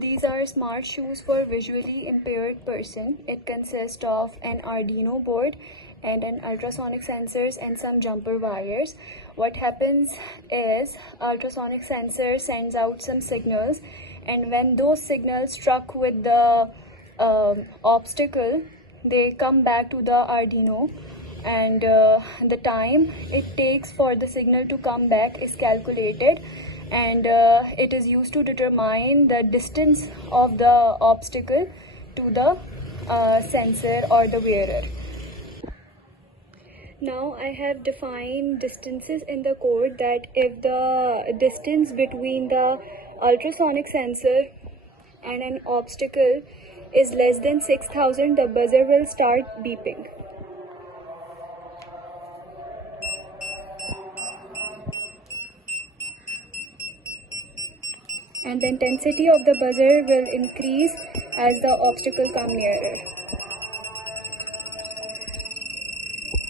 These are smart shoes for visually impaired person. It consists of an Arduino board and an ultrasonic sensors and some jumper wires. What happens is ultrasonic sensor sends out some signals, and when those signals struck with the obstacle, they come back to the Arduino, and the time it takes for the signal to come back is calculated, and it is used to determine the distance of the obstacle to the sensor or the wearer. Now I have defined distances in the code that if the distance between the ultrasonic sensor and an obstacle is less than 6000, the buzzer will start beeping. And the intensity of the buzzer will increase as the obstacle comes nearer.